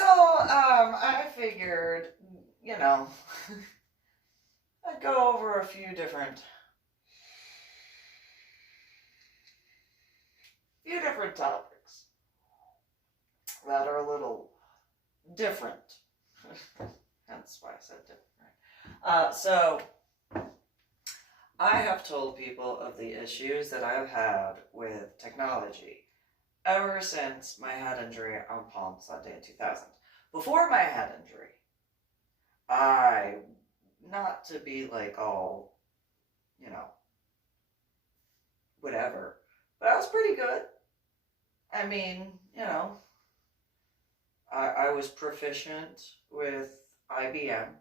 So, I figured, you know, I'd go over a few different topics that are a little different. That's why I said different. So, I have told people of the issues that I've had with technology ever since my head injury on Palm Sunday in 2000. Before my head injury, not to be like all, whatever, but I was pretty good. I mean, I was proficient with IBM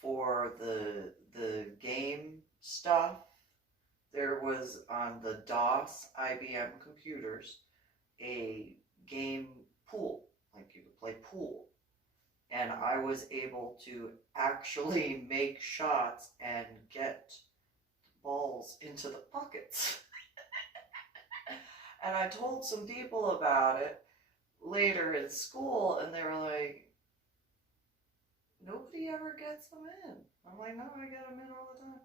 for the game stuff. There was on the DOS IBM computers a game pool, like you could play pool. And I was able to actually make shots and get balls into the buckets. And I told some people about it later in school, and they were like, nobody ever gets them in. I'm like, no, I get them in all the time.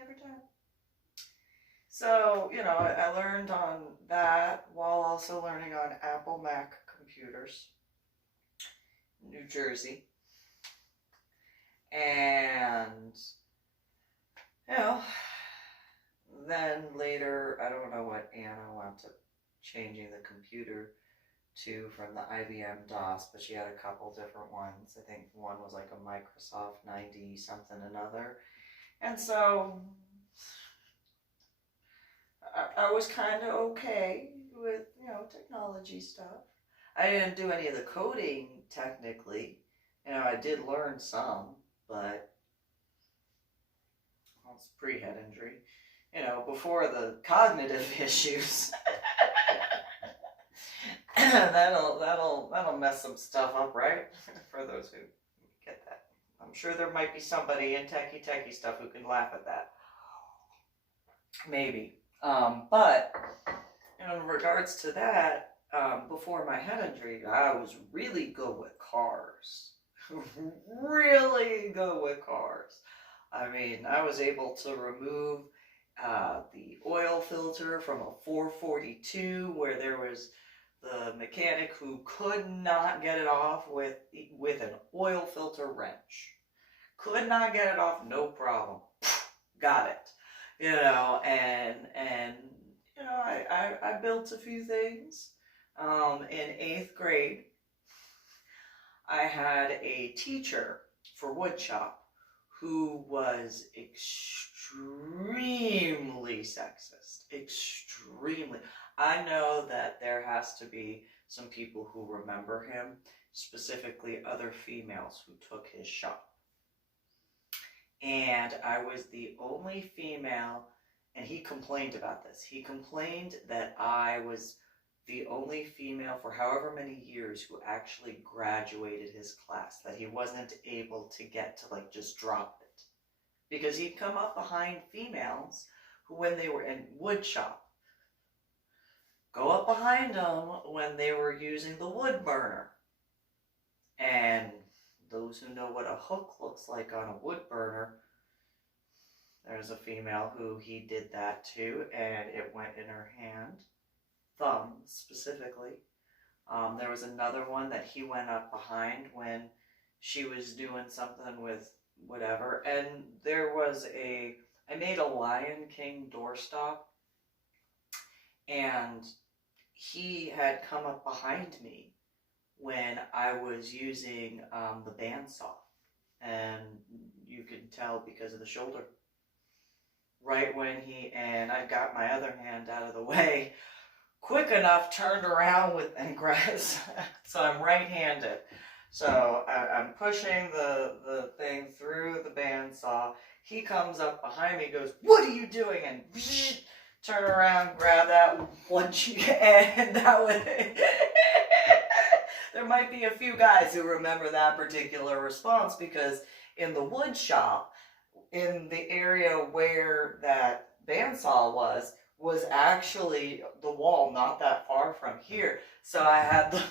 Every time. So, I learned on that while also learning on Apple Mac computers, New Jersey. And, then later, I don't know what Anna wound up changing the computer to from the IBM DOS, but she had a couple different ones. I think one was like a Microsoft 90 something another. And so I was kind of okay with, technology stuff. I didn't do any of the coding technically. I did learn some, but it's pre-head injury. Before the cognitive issues. that'll mess some stuff up, right? For those who get that. I'm sure there might be somebody in techie stuff who can laugh at that. Maybe. But in regards to that, before my head injury, I was really good with cars. Really good with cars. I mean, I was able to remove the oil filter from a 442 where there was the mechanic who could not get it off with an oil filter wrench. Could not get it off, no problem. Got it. I built a few things. In 8th grade, I had a teacher for woodshop who was extremely sexist. Extremely. I know that there has to be some people who remember him, specifically other females who took his shop. And I was the only female, and he complained about this. He complained that I was the only female for however many years who actually graduated his class, that he wasn't able to get to just drop it. Because he'd come up behind females who, when they were in woodshop, go up behind them when they were using the wood burner. And those who know what a hook looks like on a wood burner, there's a female who he did that to, and it went in her hand, thumb specifically. There was another one that he went up behind when she was doing something with whatever. And there was I made a Lion King doorstop, and he had come up behind me when I was using the bandsaw, and you could tell because of the shoulder. Right when and I got my other hand out of the way, quick enough, turned around and grabbed, so I'm right-handed. So I'm pushing the thing through the bandsaw. He comes up behind me, goes, "What are you doing?" And turn around, grab that one cheek, and that was There might be a few guys who remember that particular response, because in the wood shop, in the area where that bandsaw was actually the wall not that far from here. So I had the,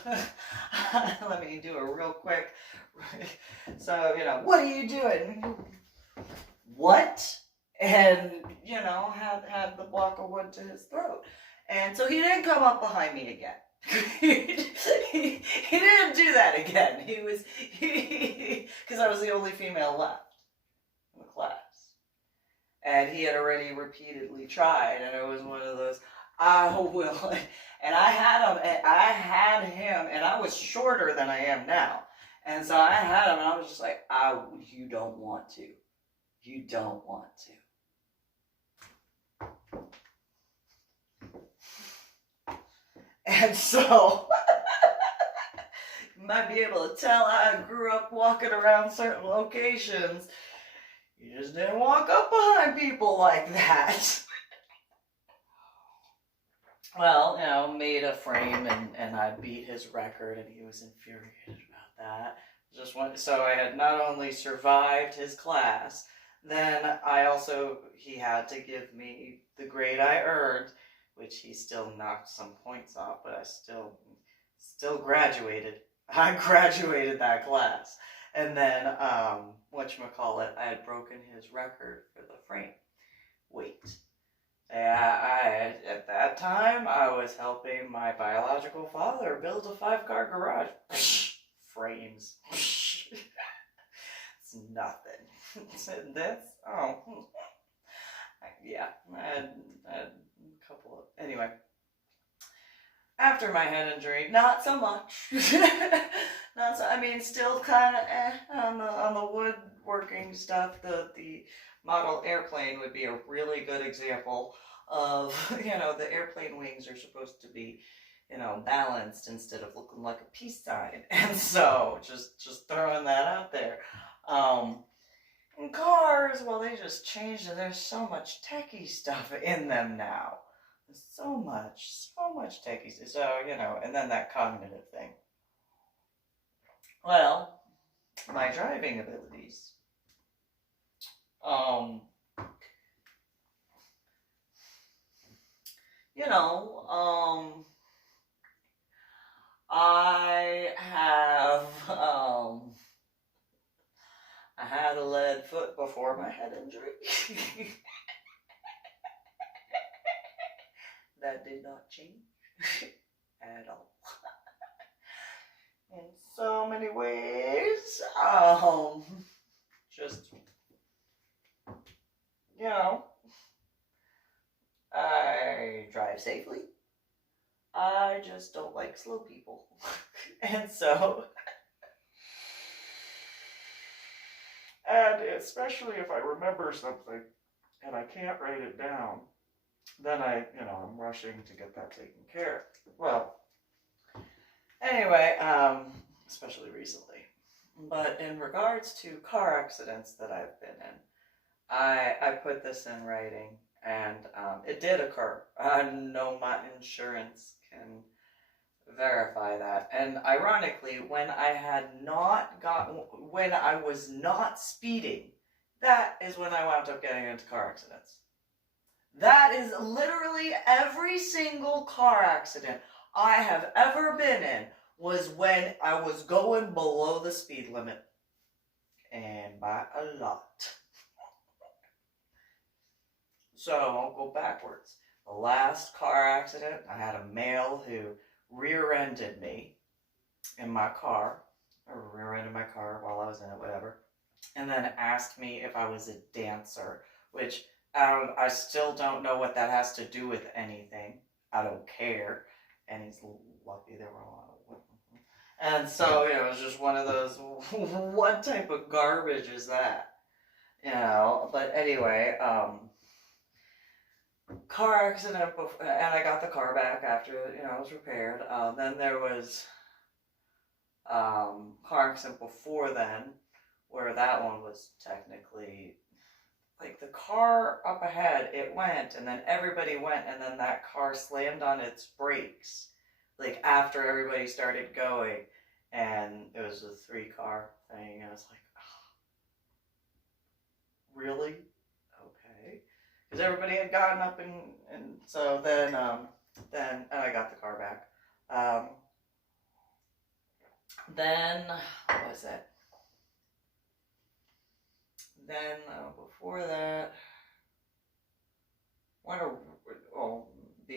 let me do a real quick, so, you know, what are you doing? What? And, you know, had the block of wood to his throat. And so he didn't come up behind me again. he didn't do that again. Because I was the only female left in the class. And he had already repeatedly tried, and it was one of those, I will, and I had him, and I was shorter than I am now. And so I had him, and I was just like, you don't want to. You don't want to. And so, you might be able to tell I grew up walking around certain locations. You just didn't walk up behind people like that. Well, you know, made a frame, and I beat his record, and he was infuriated about that. So I had not only survived his class, then he had to give me the grade I earned, which he still knocked some points off, but I still graduated. I graduated that class. And then, whatchamacallit, I had broken his record for the frame weight. At that time, I was helping my biological father build a 5-car garage. Frames. It's nothing. Yeah, I had a couple of, anyway. After my head injury, not so much. Still kind of on the woodworking stuff. The model airplane would be a really good example of, you know, the airplane wings are supposed to be, you know, balanced instead of looking like a peace sign. And so, just throwing that out there. And cars, well, they just changed, and there's so much techie stuff in them now. There's so much techie. So, you know, and then that cognitive thing. Well, my driving abilities. You know, I had a lead foot before my head injury. That did not change at all. In so many ways. Just, you know, I drive safely. I just don't like slow people. And so, and especially if I remember something and I can't write it down, then I'm rushing to get that taken care of. Well, anyway, especially recently. But in regards to car accidents that I've been in, I put this in writing, and it did occur. I know my insurance can verify that. And ironically, when I was not speeding, that is when I wound up getting into car accidents. That is literally every single car accident I have ever been in was when I was going below the speed limit. And by a lot. So I'll go backwards. The last car accident, I had a male who rear-ended me in my car, or rear-ended my car while I was in it, whatever, and then asked me if I was a dancer, which I still don't know what that has to do with anything. I don't care. And he's lucky there were a lot of women. And so, you know, it was just one of those, what type of garbage is that? You know, but anyway, car accident, and I got the car back after, you know, it was repaired. Then there was car accident before then, where that one was technically, like, the car up ahead, it went, and then everybody went, and then that car slammed on its brakes, like, after everybody started going, and it was a 3-car thing, and I was like, oh, really? Okay. Because everybody had gotten up, and so then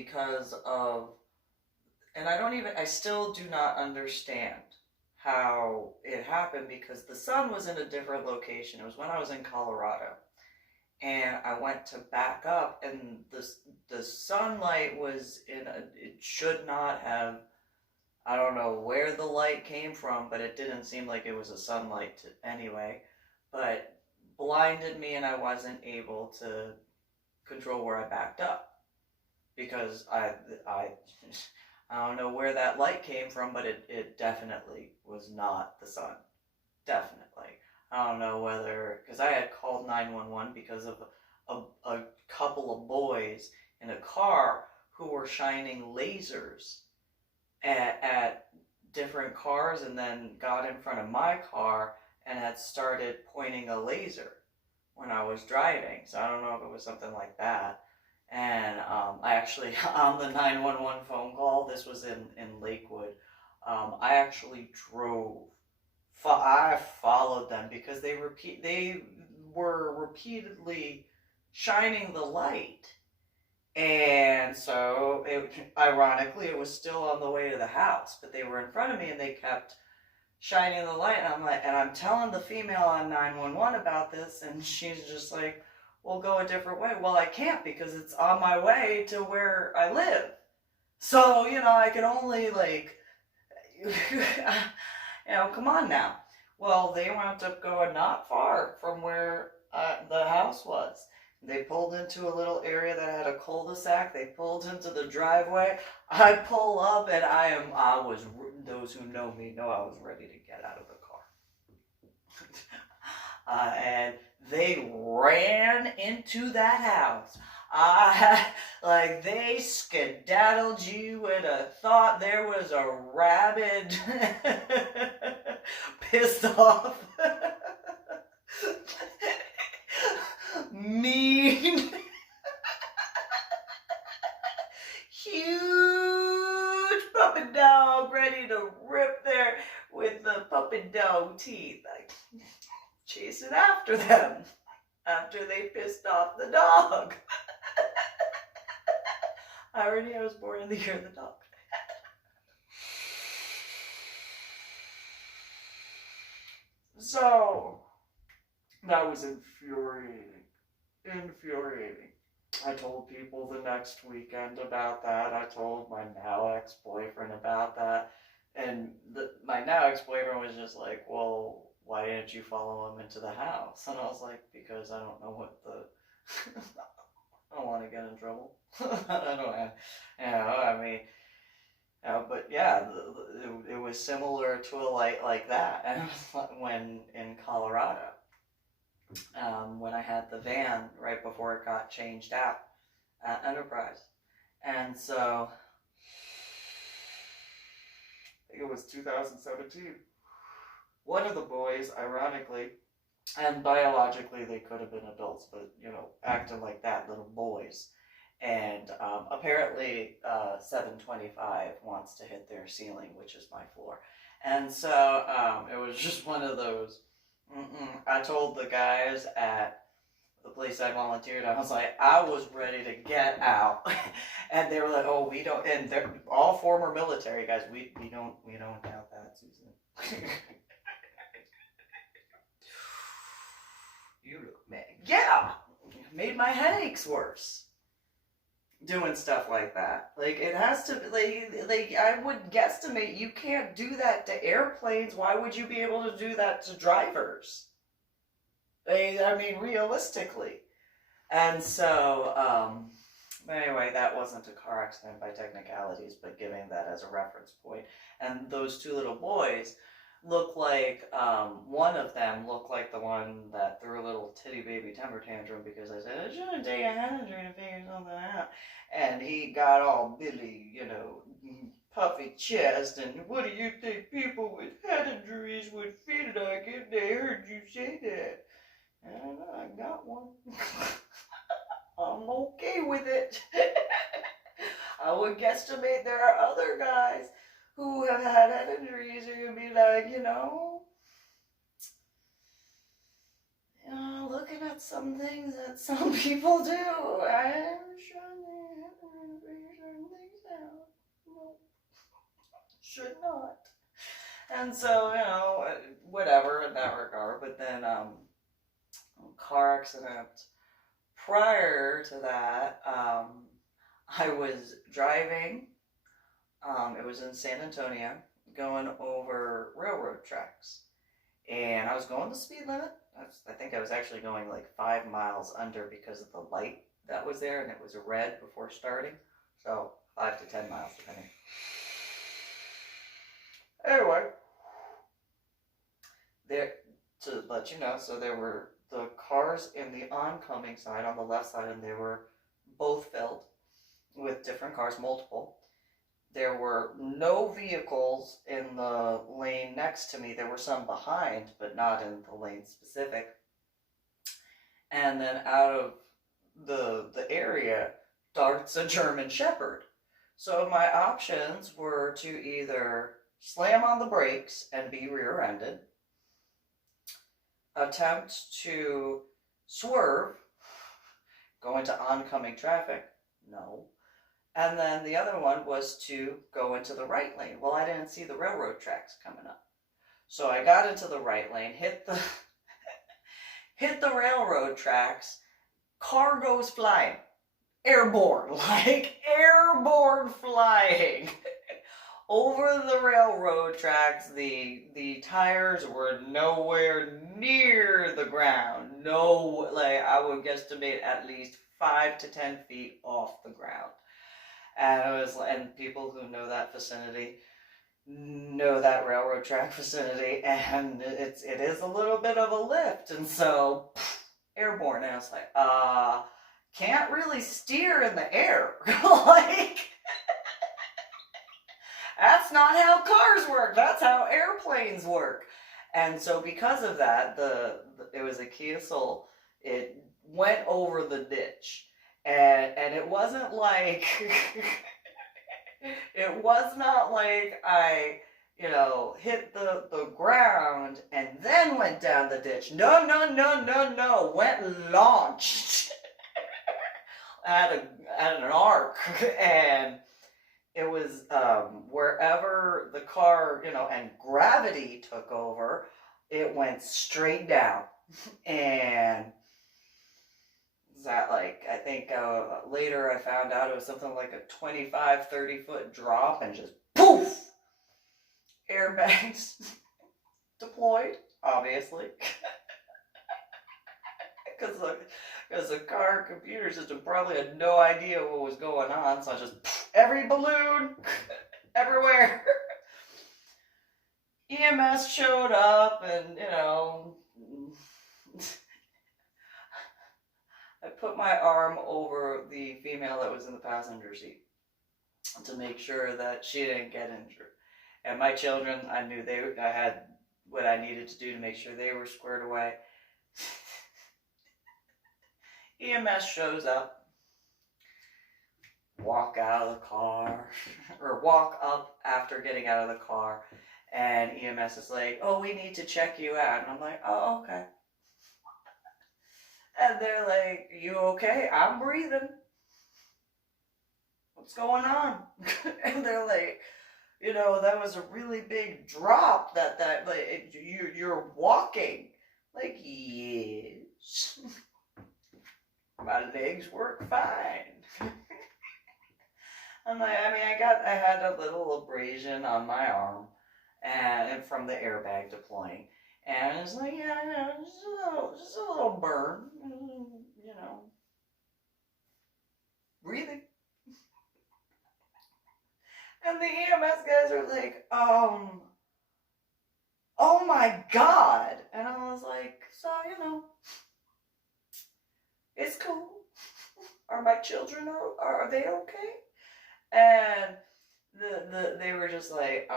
because of, and I still do not understand how it happened, because the sun was in a different location. It was when I was in Colorado. And I went to back up, and the sunlight was it should not have, I don't know where the light came from, but it didn't seem like it was a sunlight anyway, but blinded me, and I wasn't able to control where I backed up, because I don't know where that light came from, but it definitely was not the sun. Definitely. I don't know whether, because I had called 911 because of a couple of boys in a car who were shining lasers at different cars, and then got in front of my car and had started pointing a laser when I was driving. So I don't know if it was something like that. And I actually, on the 911 phone call, this was in Lakewood, I actually drove. I followed them because they were repeatedly shining the light. And so, ironically, it was still on the way to the house, but they were in front of me and they kept shining the light. And I'm telling the female on 911 about this, and she's just like, "We'll go a different way." Well, I can't, because it's on my way to where I live. So, I can only, come on now. Well, they wound up going not far from where the house was. They pulled into a little area that had a cul-de-sac. They pulled into the driveway. I pull up, and those who know me know I was ready to get out of the car. And they ran into that house. They skedaddled. You would have thought there was a rabid, pissed off, mean, huge puppy dog ready to rip there with the puppy dog teeth. Chasing after them after they pissed off the dog. Irony, I was born in the year of the dog. So, that was infuriating. I told people the next weekend about that. I told my now ex-boyfriend about that. And my now ex-boyfriend was just like, "Well, why didn't you follow him into the house?" And I was like, "Because I don't know what I don't want to get in trouble." I don't, but yeah, it was similar to a light like that. And when in Colorado, when I had the van right before it got changed out at Enterprise. And so, I think it was 2017. One of the boys, ironically, and biologically they could have been adults, but, acting like that, little boys. And apparently 725 wants to hit their ceiling, which is my floor. And so it was just one of those. I told the guys at the place I volunteered, I was like, I was ready to get out. And they were like, "Oh, we don't," and they're all former military guys. We don't doubt that, Susan. You look mad. Yeah, made my headaches worse. Doing stuff like that. It has to, I would guesstimate you can't do that to airplanes. Why would you be able to do that to drivers? Realistically. And so, anyway, that wasn't a car accident by technicalities, but giving that as a reference point. And those two little boys look like, one of them looked like the one that threw a little titty baby temper tantrum because I said, "I shouldn't take a head injury to figure something out." And he got all Billy, puffy chest, and "What do you think people with head injuries would feel like if they heard you say that?" And I don't know, I got one. I'm okay with it. I would guesstimate there are other guys who have had head injuries who would be like, looking at some things that some people do. I'm sure should not. And so, you know, whatever in that regard. But then, car accident. Prior to that, I was driving. It was in San Antonio, going over railroad tracks. And I was going the speed limit. I think I was actually going like 5 miles under because of the light that was there, and it was red before starting. So 5 to 10 miles, depending. Anyway, there, to let you know, so there were the cars in the oncoming side on the left side, and they were both filled with different cars, multiple. There were no vehicles in the lane next to me. There were some behind, but not in the lane specific. And then out of the area darts a German Shepherd. So my options were to either slam on the brakes and be rear-ended, attempt to swerve, go into oncoming traffic, no. And then the other one was to go into the right lane. Well, I didn't see the railroad tracks coming up. So I got into the right lane, hit the hit the railroad tracks, car goes flying. Airborne, like airborne flying. Over the railroad tracks, the tires were nowhere near the ground. No, like I would guesstimate at least 5 to 10 feet off the ground. And it was, and people who know that vicinity know that railroad track vicinity, and it is a little bit of a lift, and so airborne. And I was like, can't really steer in the air, like. That's not how cars work. That's how airplanes work. And so because of that, it was a Kia Soul. It went over the ditch. And it wasn't like, it was not like I, you know, hit the ground and then went down the ditch. No. Went launched at an arc. And it was wherever the car, you know, and gravity took over, it went straight down. And that, like, I think later I found out it was something like a 25, 30-foot drop, and just poof! Airbags deployed, obviously. Because the car computer system probably had no idea what was going on, so I just, every balloon, everywhere. EMS showed up, and, you know, I put my arm over the female that was in the passenger seat to make sure that she didn't get injured. And my children, I knew I had what I needed to do to make sure they were squared away. EMS shows up, walk out of the car, or walk up after getting out of the car, and EMS is like, oh, we need to check you out. And I'm like, oh, okay. And they're like, you okay? I'm breathing. What's going on? And they're like, you know, that was a really big drop that like, you're walking. Like, yes. My legs work fine. I'm like, I mean, I had a little abrasion on my arm, and from the airbag deploying, and it's like, yeah, you know, just a little burn, you know, breathing. And the EMS guys are like, oh my God, and I was like, so, you know. It's cool. Are my children, are they okay? And they were just like,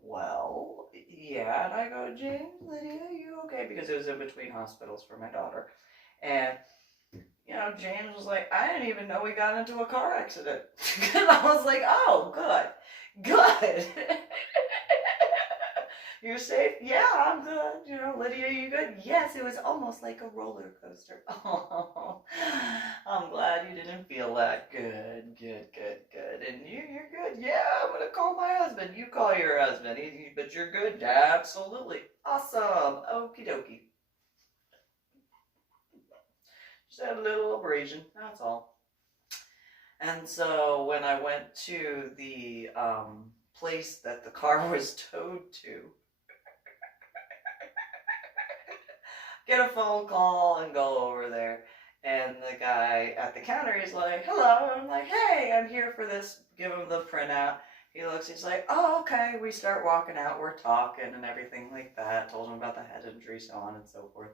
well, yeah. And I go, James, Lydia, you okay? Because it was in between hospitals for my daughter. And, you know, James was like, I didn't even know we got into a car accident. And I was like, oh, good. You're safe? Yeah, I'm good. You know, Lydia, you good? Yes, it was almost like a roller coaster. Oh, I'm glad you didn't feel that. Good, good, good, good. And you're good? Yeah, I'm going to call my husband. You call your husband. But you're good? Absolutely. Awesome. Okie dokie. Just had a little abrasion. That's all. And so when I went to the place that the car was towed to, get a phone call and go over there. And the guy at the counter, he's like, hello. I'm like, hey, I'm here for this. Give him the printout. He looks, he's like, oh, okay. We start walking out. We're talking and everything like that. Told him about the head injury, so on and so forth.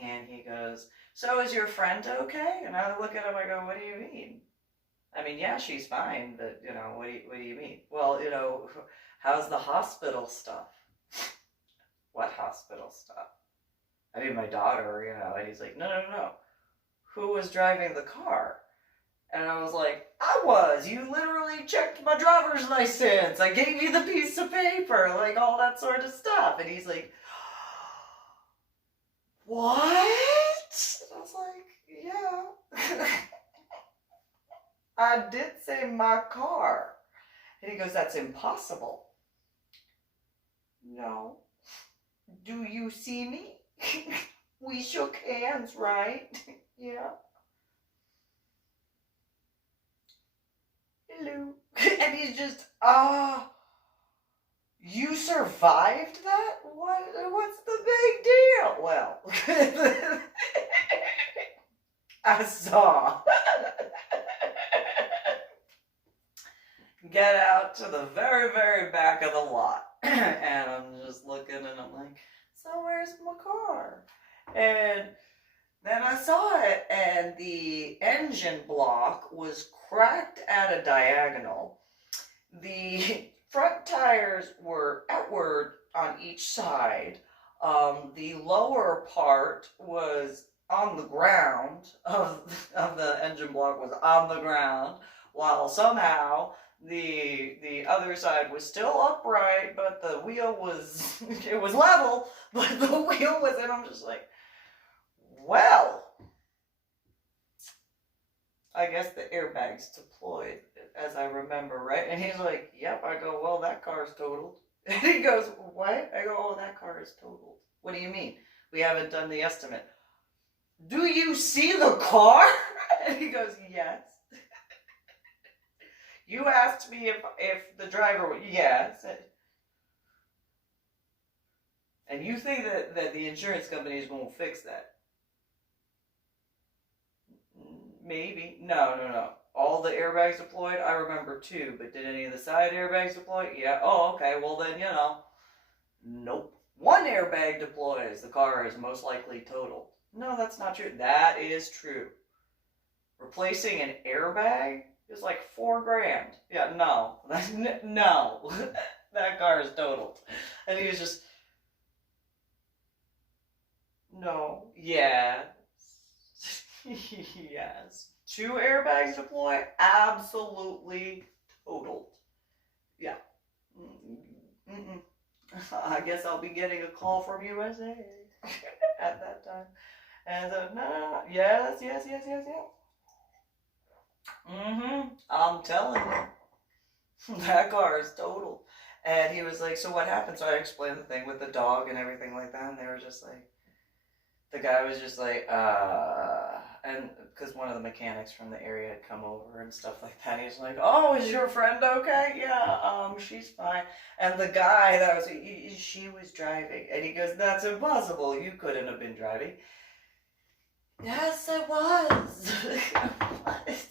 And he goes, so is your friend okay? And I look at him, I go, what do you mean? I mean, yeah, she's fine, but, you know, what do you mean? Well, you know, how's the hospital stuff? What hospital stuff? I mean, my daughter, you know, and he's like, no. Who was driving the car? And I was like, I was. You literally checked my driver's license. I gave you the piece of paper, like all that sort of stuff. And he's like, what? And I was like, yeah. I did say my car. And he goes, that's impossible. No. Do you see me? We shook hands, right? Yeah. Hello. And he's just, you survived that? What's the big deal? Well, I saw. Get out to the very, very back of the lot. And I'm just looking and I'm like, so where's my car? And then I saw it, and the engine block was cracked at a diagonal. The front tires were outward on each side. The lower part was on the ground, of the engine block was on the ground, while somehow the other side was still upright, but the wheel was, it was level, but the wheel was, and I'm just like, well, I guess the airbags deployed, as I remember, right? And he's like, yep. I go, well, that car's totaled. And he goes, what? I go, oh, that car is totaled. What do you mean? We haven't done the estimate. Do you see the car? And he goes, yes. You asked me if the driver would, yes. And you think that the insurance company is going to fix that? Maybe. No. All the airbags deployed? I remember 2, but did any of the side airbags deploy? Yeah. Oh, okay. Well, then, you know. Nope. 1 airbag deploys. The car is most likely totaled. No, that's not true. That is true. Replacing an airbag is like $4,000. Yeah, no. No. That car is totaled. And he was just, no. Yeah. Yes. 2 airbags deploy? Absolutely totaled. Yeah. I guess I'll be getting a call from USA at that time. And no. Yes. I'm telling you. That car is totaled. And he was like, so what happened? So I explained the thing with the dog and everything like that. And they were just like, the guy was just like, and because one of the mechanics from the area had come over and stuff like that. He's like, oh, is your friend okay? Yeah, she's fine. And the guy that was, she was driving. And he goes, that's impossible. You couldn't have been driving. Yes, it was. It was.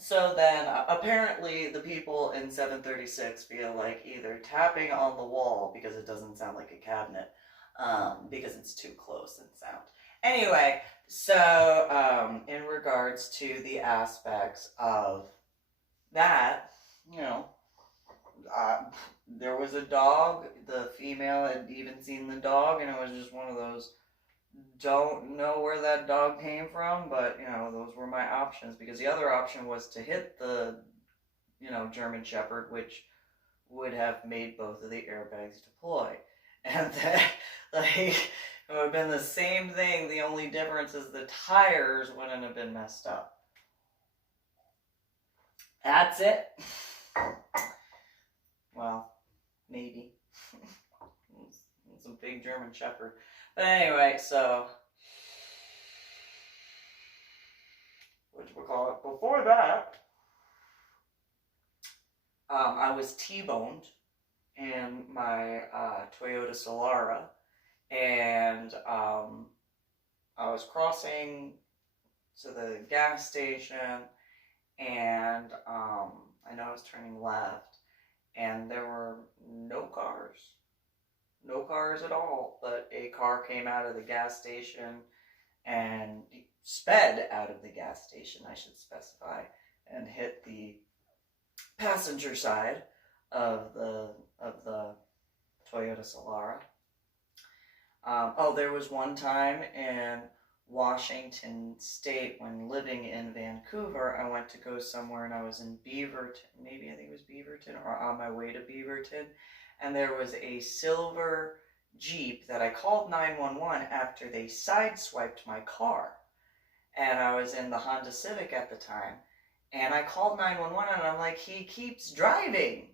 So then, apparently, the people in 736 feel like either tapping on the wall because it doesn't sound like a cabinet, because it's too close in sound. Anyway, so in regards to the aspects of that, you know, there was a dog. The female had even seen the dog, and it was just one of those don't know where that dog came from, but, you know, those were my options, because the other option was to hit the, you know, German Shepherd, which would have made both of the airbags deploy. And that, like, it would have been the same thing. The only difference is the tires wouldn't have been messed up. That's it. Well, maybe. It's a big German Shepherd. But anyway, so whatchamacallit, before that, I was T-boned in my Toyota Solara, and I was crossing to the gas station, and I know I was turning left, and there were no cars at all, but a car came out of the gas station and sped out of the gas station, I should specify, and hit the passenger side of the Toyota Solara. There was one time in Washington State when living in Vancouver, I went to go somewhere and I was in Beaverton, maybe I think it was Beaverton, or on my way to Beaverton, and there was a silver Jeep that I called 911 after they sideswiped my car. And I was in the Honda Civic at the time, and I called 911 and I'm like, he keeps driving.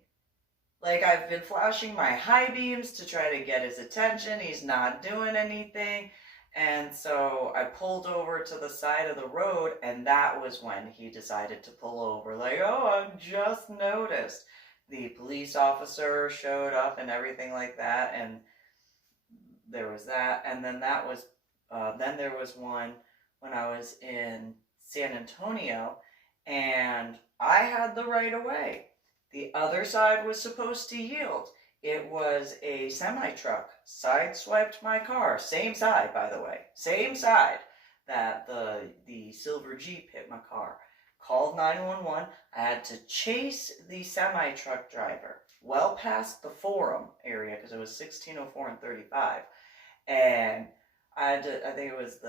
Like, I've been flashing my high beams to try to get his attention. He's not doing anything. And so I pulled over to the side of the road, and that was when he decided to pull over. Like, oh, I just noticed. The police officer showed up and everything like that, and there was that. And then then there was one when I was in San Antonio, and I had the right of way. The other side was supposed to yield. It was a semi-truck, sideswiped my car. Same side, by the way. Same side that the silver Jeep hit my car. Called 911. I had to chase the semi-truck driver well past the Forum area, because it was 1604 and 35. And I think it was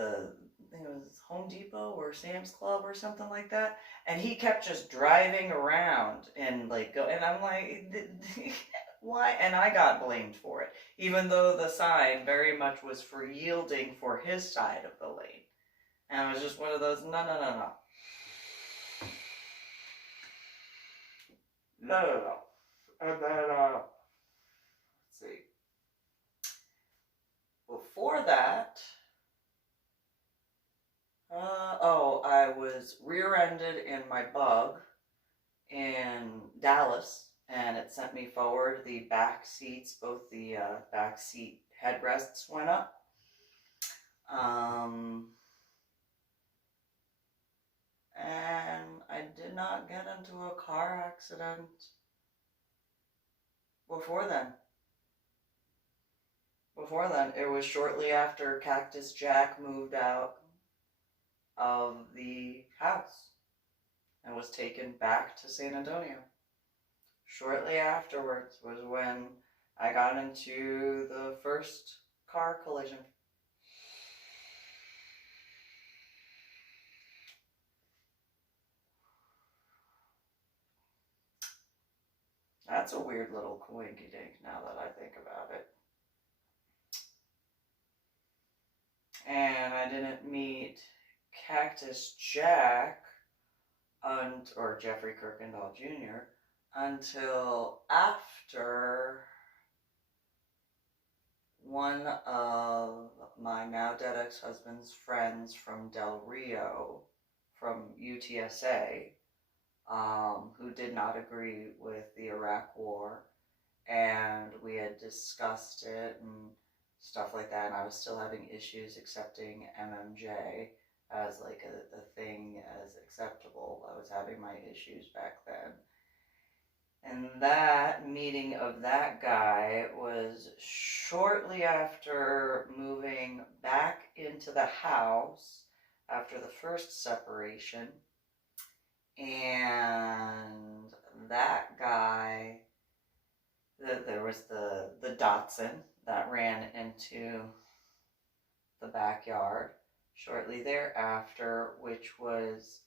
Home Depot or Sam's Club or something like that. And he kept just driving around and and I'm like, why? And I got blamed for it, even though the sign very much was for yielding for his side of the lane. And it was just one of those, no. And then, let's see. Before that, I was rear-ended in my Bug in Dallas, and it sent me forward. The back seats, both the back seat headrests went up. And I did not get into a car accident before then. It was shortly after Cactus Jack moved out of the house and was taken back to San Antonio. Shortly afterwards was when I got into the first car collision. That's a weird little coinky-dink now that I think about it. And I didn't meet Cactus Jack or Jeffrey Kuykendall Jr. until after one of my now dead ex-husband's friends from Del Rio, from UTSA, who did not agree with the Iraq War, and we had discussed it and stuff like that, and I was still having issues accepting MMJ as like a thing as acceptable. I was having my issues back then. And that meeting of that guy was shortly after moving back into the house after the first separation. And that guy, there was the Datsun that ran into the backyard shortly thereafter, which was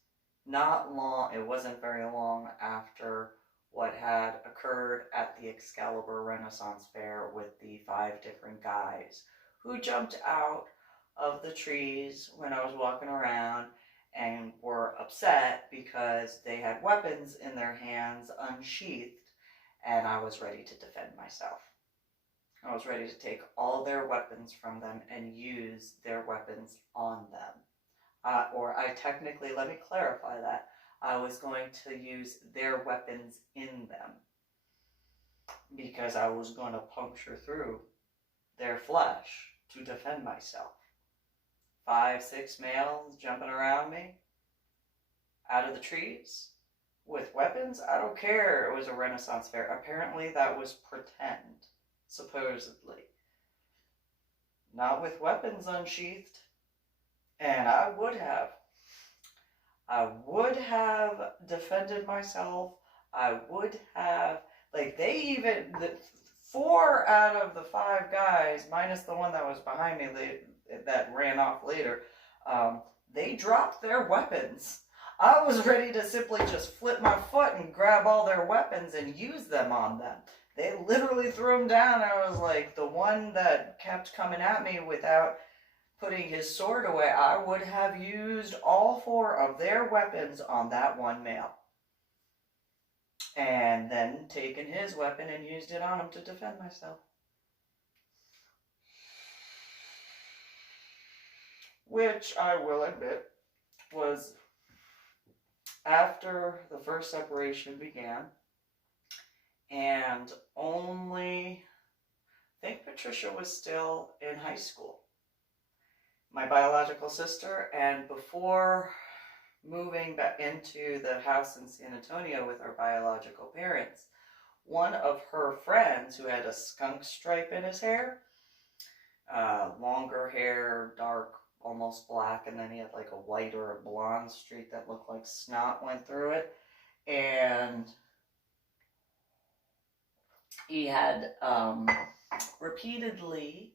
not long, it wasn't very long after what had occurred at the Excalibur Renaissance Faire with the 5 different guys who jumped out of the trees when I was walking around and were upset because they had weapons in their hands unsheathed, and I was ready to defend myself. I was ready to take all their weapons from them and use their weapons on them. Or I technically, let me clarify that, I was going to use their weapons in them because I was going to puncture through their flesh to defend myself. 5, 6 males jumping around me out of the trees with weapons. I don't care. It was a Renaissance Fair. Apparently that was pretend, supposedly. Not with weapons unsheathed. And I would have defended myself. I would have, like, they even, 4 out of the 5 guys, minus the one that was behind me that ran off later, they dropped their weapons. I was ready to simply just flip my foot and grab all their weapons and use them on them. They literally threw them down, and I was like, the one that kept coming at me without putting his sword away, I would have used all 4 of their weapons on that one male. And then taken his weapon and used it on him to defend myself. Which, I will admit, was after the first separation began. And only, I think Patricia was still in high school. My biological sister, and before moving back into the house in San Antonio with our biological parents, one of her friends who had a skunk stripe in his hair, longer hair, dark, almost black, and then he had like a white or a blonde streak that looked like snot went through it, and he had repeatedly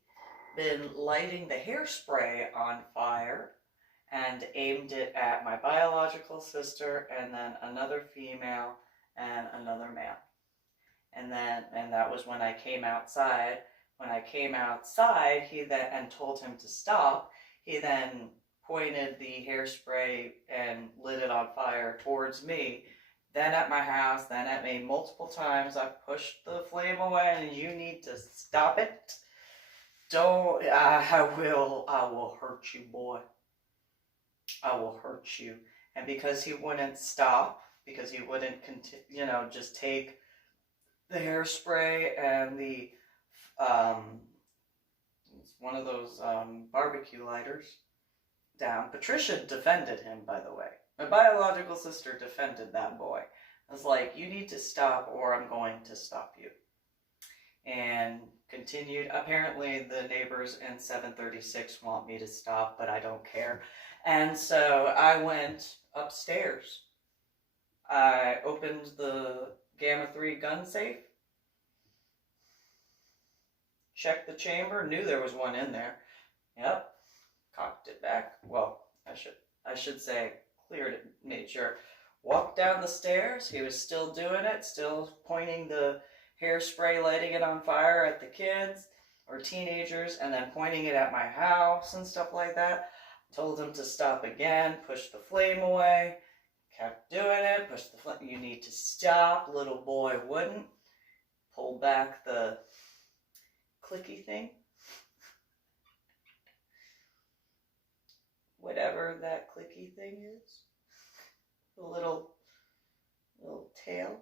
been lighting the hairspray on fire and aimed it at my biological sister and then another female and another male. And that was when I came outside. When I came outside, he then, and told him to stop, he then pointed the hairspray and lit it on fire towards me. Then at my house, then at me multiple times. I pushed the flame away, and you need to stop it. Don't, I will hurt you, boy. I will hurt you. And because he wouldn't stop, because he wouldn't continue, just take the hairspray and the, it's one of those barbecue lighters down. Patricia defended him, by the way. My biological sister defended that boy. I was like, you need to stop or I'm going to stop you. And continued. Apparently the neighbors in 736 want me to stop, but I don't care. And so I went upstairs. I opened the Gamma 3 gun safe, checked the chamber, knew there was one in there. Yep, cocked it back. Well, I should say cleared it, made sure. Walked down the stairs, he was still doing it, still pointing the hairspray, lighting it on fire at the kids or teenagers, and then pointing it at my house and stuff like that. Told him to stop again, pushed the flame away, kept doing it, pushed the flame, you need to stop, little boy wouldn't. Pulled back the clicky thing. Whatever that clicky thing is. The little tail.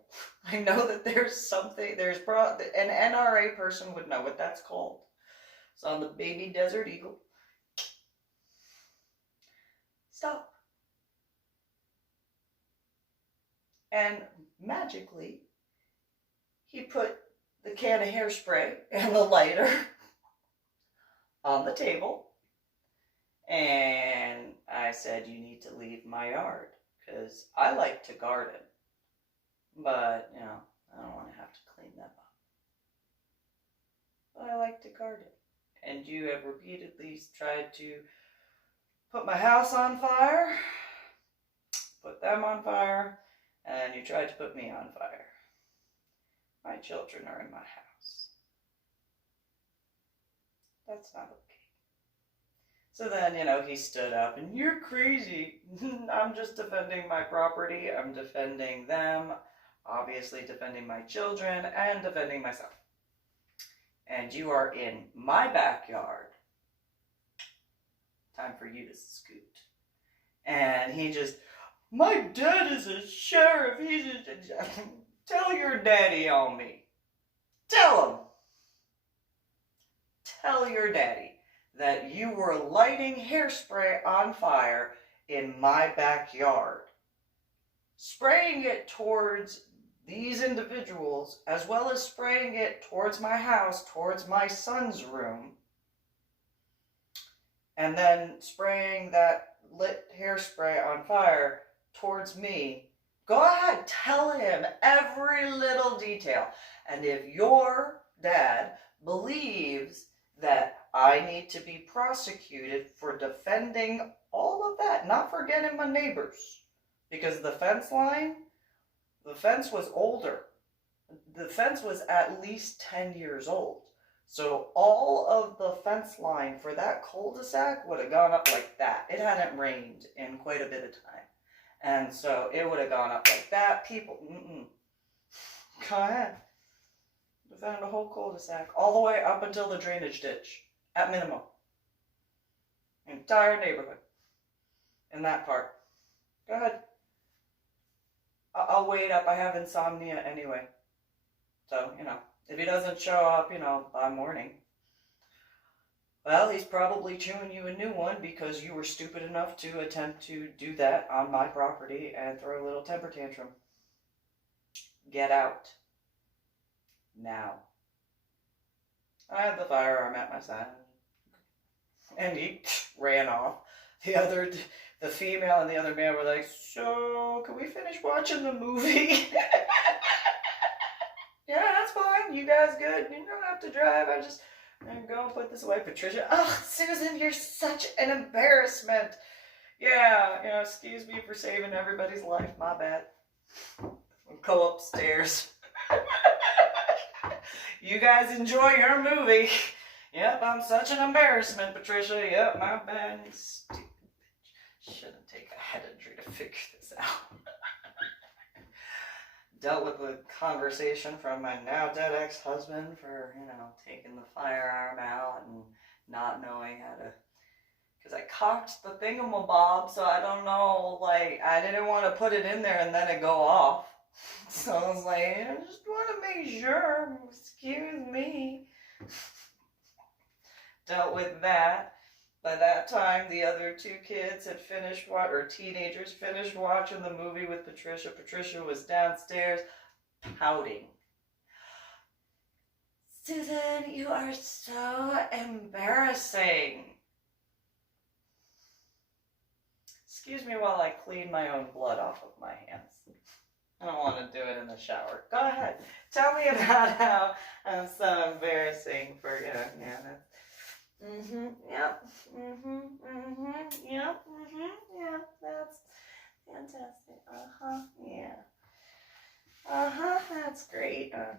I know that there's something, an NRA person would know what that's called. It's on the baby desert eagle. Stop. And magically, he put the can of hairspray and the lighter on the table. And I said, you need to leave my yard, because I like to garden. But, I don't want to have to clean them up. But I like to garden. and you have repeatedly tried to put my house on fire, put them on fire, and you tried to put me on fire. My children are in my house. That's not okay. So then, he stood up, and you're crazy. I'm just defending my property. I'm defending them, obviously defending my children, and defending myself. And you are in my backyard. Time for you to scoot. And he just, my dad is a sheriff. He's a... Tell your daddy on me. Tell him. Tell your daddy that you were lighting hairspray on fire in my backyard, spraying it towards these individuals, as well as spraying it towards my house, towards my son's room, and then spraying that lit hairspray on fire towards me. Go ahead, tell him every little detail. And if your dad believes that I need to be prosecuted for defending all of that, not forgetting my neighbors, because the fence was older. The fence was at least 10 years old. So all of the fence line for that cul-de-sac would have gone up like that. It hadn't rained in quite a bit of time. And so it would have gone up like that. People, go ahead. Defend the whole cul-de-sac, all the way up until the drainage ditch, at minimum. Entire neighborhood. In that part. Go ahead. I'll wait up. I have insomnia anyway. So, if he doesn't show up, by morning, well, he's probably chewing you a new one because you were stupid enough to attempt to do that on my property and throw a little temper tantrum. Get out. Now. I had the firearm at my side. And he ran off. The female and the other man were like, so, can we finish watching the movie? Yeah, that's fine. You guys good? You don't have to drive. I'm going to put this away. Patricia, oh, Susan, you're such an embarrassment. Yeah, excuse me for saving everybody's life. My bad. Go upstairs. You guys enjoy your movie. Yep, I'm such an embarrassment, Patricia. Yep, my bad. Stupid bitch. Shouldn't take a head injury to figure this out. Dealt with the conversation from my now dead ex-husband for, taking the firearm out and not knowing how to, because I cocked the thingamabob, so I don't know, I didn't want to put it in there and then it go off. So I was like, I just want to make sure, excuse me. Dealt with that. By that time, the other two kids had finished, teenagers finished watching the movie with Patricia. Patricia was downstairs pouting. Susan, you are so embarrassing. Excuse me while I clean my own blood off of my hands. I don't want to do it in the shower. Go ahead. Tell me about how I'm so embarrassing for you. Yeah, that's... Yep. Yep. Yeah, that's fantastic. Yeah. That's great. Yeah.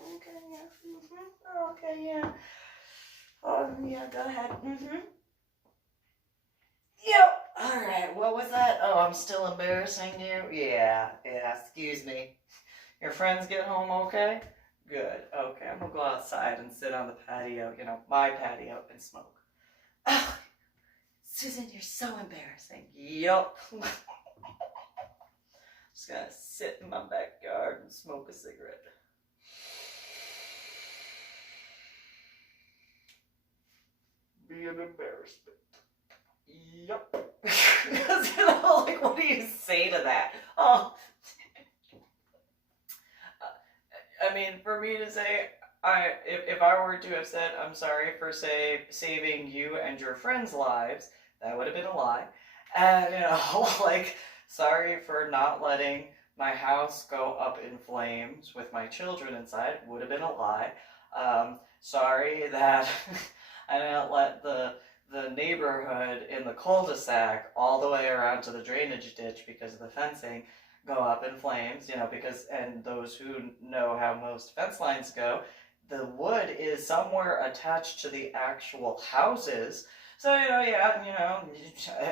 Okay, yeah. Okay, yeah. Oh, yeah, go ahead. Yep. Alright, what was that? Oh, I'm still embarrassing you? Yeah, excuse me. Your friends get home okay? Good. Okay, I'm gonna go outside and sit on the patio, my patio, and smoke. Oh, Susan, you're so embarrassing. Yup. Just gonna sit in my backyard and smoke a cigarette. Be an embarrassment. Yup. What do you say to that? Oh. I mean, for me to say, if I were to have said, I'm sorry for saving you and your friends' lives, that would have been a lie. And, sorry for not letting my house go up in flames with my children inside. Would have been a lie. Sorry that I didn't let the neighborhood in the cul-de-sac all the way around to the drainage ditch because of the fencing go up in flames, you know, because, and those who know how most fence lines go, the wood is somewhere attached to the actual houses. So, you know, yeah, you know,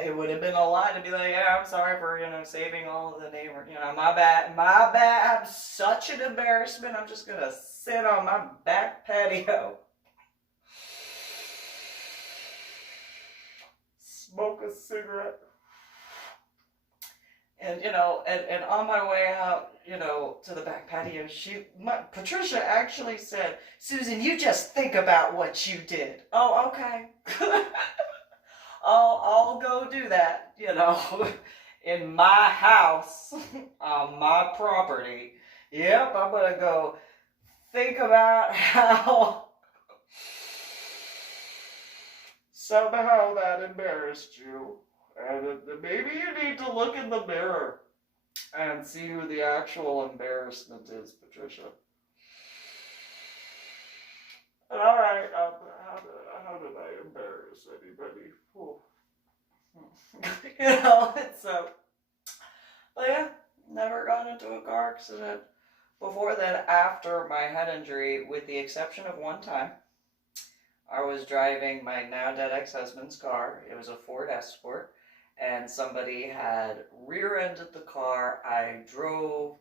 it would have been a lie to be like, yeah, I'm sorry for, you know, saving all of the neighbor, you know, my bad, I'm such an embarrassment, I'm just gonna sit on my back patio, smoke a cigarette. And, you know, and on my way out, you know, to the back patio, Patricia actually said, Susan, you just think about what you did. Oh, okay. I'll go do that, you know, in my house, on my property. Yep, I'm going to go think about how somehow that embarrassed you. And maybe you need to look in the mirror and see who the actual embarrassment is, Patricia. And all right, how did I embarrass anybody? You know, it's so. But yeah, never got into a car accident before that. After my head injury, with the exception of one time, I was driving my now dead ex-husband's car. It was a Ford Escort. And somebody had rear-ended the car. I drove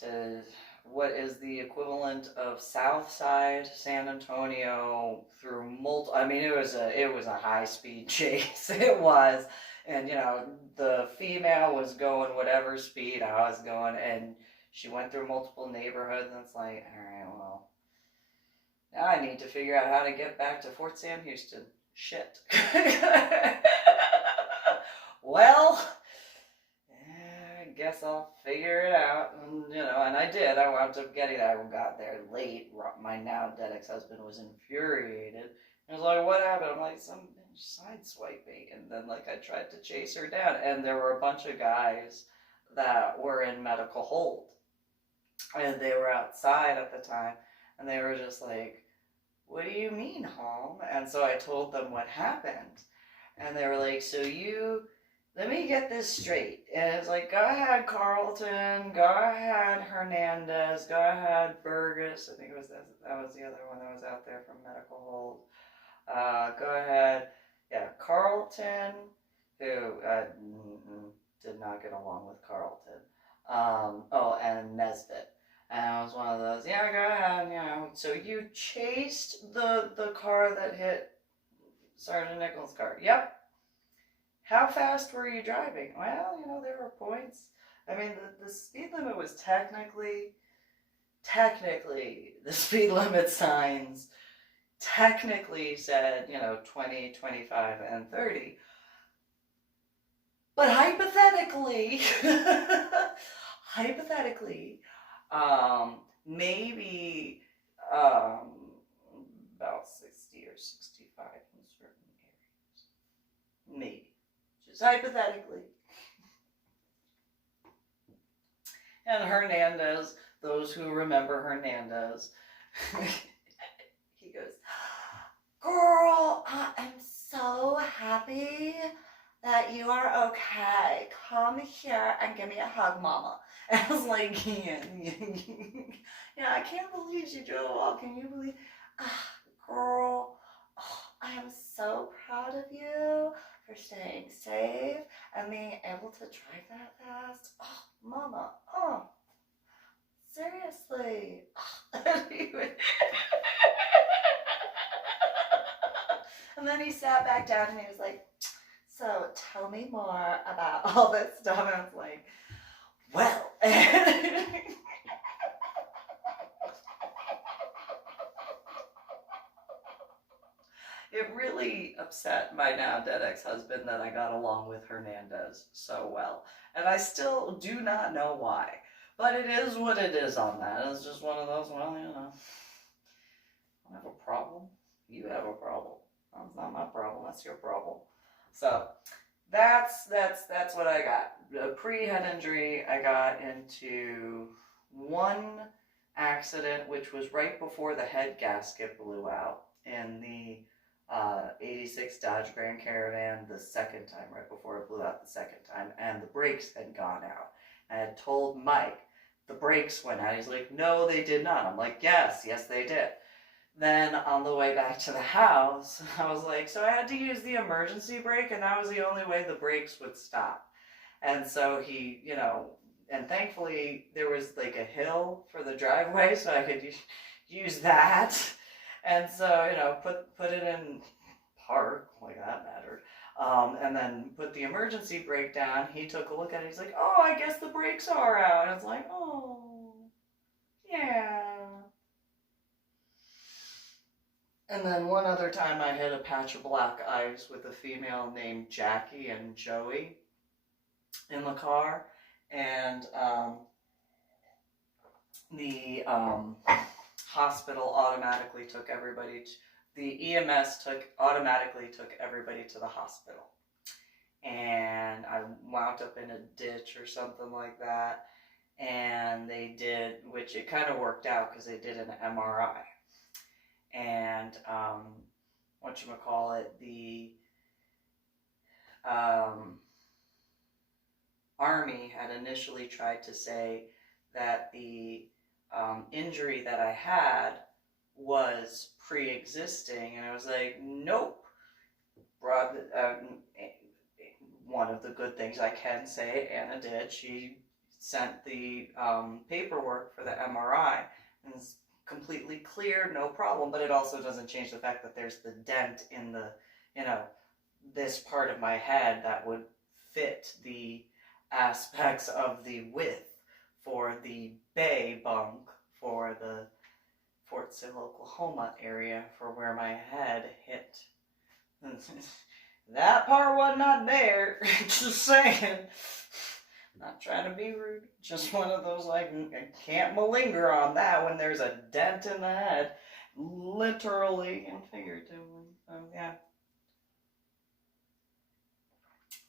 to what is the equivalent of South Side San Antonio through I mean, it was a high-speed chase. It was, and you know, the female was going whatever speed I was going, and she went through multiple neighborhoods. And it's like, all right, well, now I need to figure out how to get back to Fort Sam Houston. Shit. Well, I guess I'll figure it out, and, you know, and I did. I wound up I got there late. My now dead ex-husband was infuriated. He was like, what happened? I'm like, some bitch sideswiped me, and then, like, I tried to chase her down, and there were a bunch of guys that were in medical hold, and they were outside at the time, and they were just like, what do you mean, home? And so I told them what happened, and they were like, let me get this straight. And it's like, go ahead, Carlton. Go ahead, Hernandez. Go ahead, Burgess. I think it was that was the other one that was out there from medical hold. Go ahead. Yeah, Carlton, who did not get along with Carlton. And Nesbitt. And I was one of those, yeah, go ahead, you know. So you chased the car that hit Sergeant Nichols' car. Yep. How fast were you driving? Well, you know, there were points. I mean, the speed limit was technically, the speed limit signs technically said, you know, 20, 25, and 30. But hypothetically, maybe about 60 or 65 in certain areas. Maybe. Just hypothetically. And Hernandez, those who remember Hernandez, he goes, girl, I am so happy that you are okay. Come here and give me a hug, mama. And I was like, yeah, I can't believe she drove off. Can you believe? Girl, I am so proud of you for staying safe and being able to drive that fast. Oh, mama, seriously. And then he sat back down and he was like, so tell me more about all this stuff. And I was like, well. It really upset my now dead ex-husband that I got along with Hernandez so well. And I still do not know why. But it is what it is on that. It's just one of those, well, you know, I have a problem. You have a problem. That's not my problem. That's your problem. So that's what I got. pre-head injury, I got into one accident, which was right before the head gasket blew out in the 86 Dodge Grand Caravan the second time, right before it blew out the second time, and the brakes had gone out. I had told Mike the brakes went out. He's like, no, they did not. I'm like, yes, they did. Then on the way back to the house, I was like, so I had to use the emergency brake, and that was the only way the brakes would stop. And so he, and thankfully there was like a hill for the driveway, so I could use that. And so, put it in park, like that mattered. And then put the emergency brake down. He took a look at it. He's like, oh, I guess the brakes are out. And it's like, oh, yeah. And then one other time I hit a patch of black ice with a female named Jackie and Joey in the car. And the hospital automatically took everybody, the EMS automatically took everybody to the hospital. And I wound up in a ditch or something like that. And they did, which it kind of worked out because they did an MRI. And the Army had initially tried to say that the injury that I had was pre-existing, and I was like, nope. One of the good things I can say Anna did, she sent the paperwork for the MRI, and it's completely clear, no problem, but it also doesn't change the fact that there's the dent in the, this part of my head that would fit the aspects of the width for the bay bunk for the Fort Sill, Oklahoma area for where my head hit. That part was not there. Just saying. Not trying to be rude. Just one of those, like, I can't malinger on that when there's a dent in the head. Literally and figuratively. So, yeah.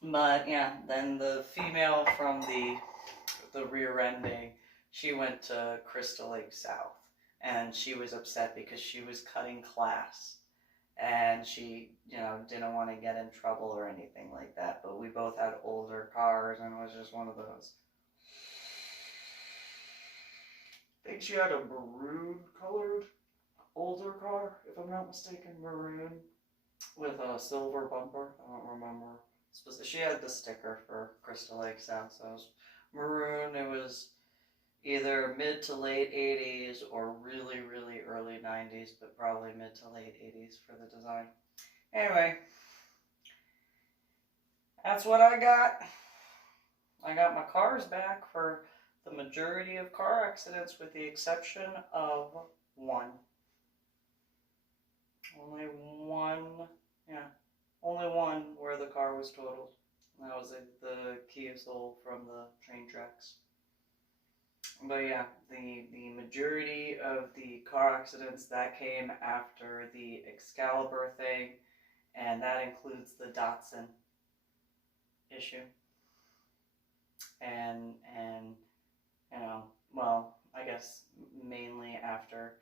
But, yeah, then the female from the rear ending, she went to Crystal Lake South. And she was upset because she was cutting class. And she, didn't want to get in trouble or anything like that. But we both had older cars, and it was just one of those. I think she had a maroon-colored older car, if I'm not mistaken, maroon, with a silver bumper. I don't remember. She had the sticker for Crystal Lake South, so it was maroon. It was either mid to late 80s or really, really early 90s, but probably mid to late 80s for the design. Anyway, that's what I got. I got my cars back for the majority of car accidents with the exception of one. Only one where the car was totaled. That was the Kia Soul from the train tracks. But yeah, the majority of the car accidents that came after the Excalibur thing, and that includes the Datsun issue. And I guess mainly after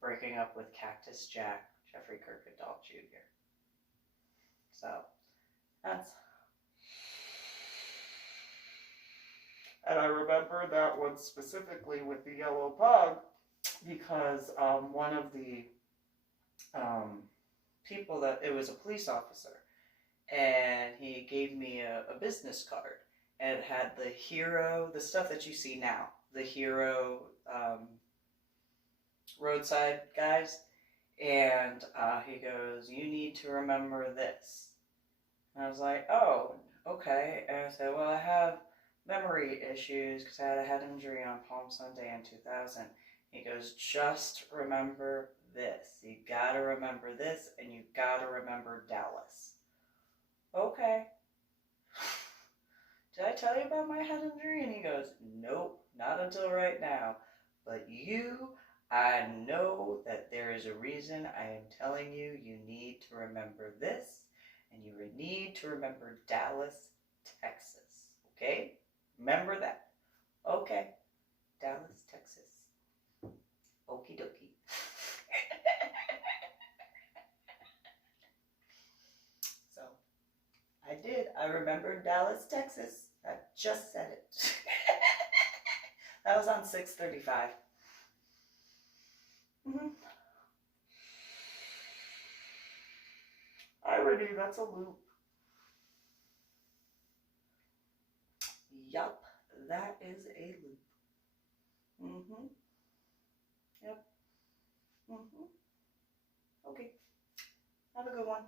breaking up with Cactus Jack, Jeffrey Kuykendall Jr. So that's. And I remember that one specifically with the yellow pug because one of the people that, it was a police officer, and he gave me a business card, and it had the hero, the stuff that you see now, the hero roadside guys, and he goes, you need to remember this. And I was like, oh, okay. And I said, well, I have memory issues because I had a head injury on Palm Sunday in 2000. He goes, just remember this. You gotta remember this, and you gotta remember Dallas. Okay. Did I tell you about my head injury? And he goes, nope, not until right now. But I know that there is a reason I am telling you. You need to remember this, and you need to remember Dallas, Texas. Okay? Remember that. Okay. Dallas, Texas. Okie dokie. So, I did. I remembered Dallas, Texas. I just said it. That was on 6:35. Irony, that's a loop. Yup, that is a loop. Yep. Okay. Have a good one.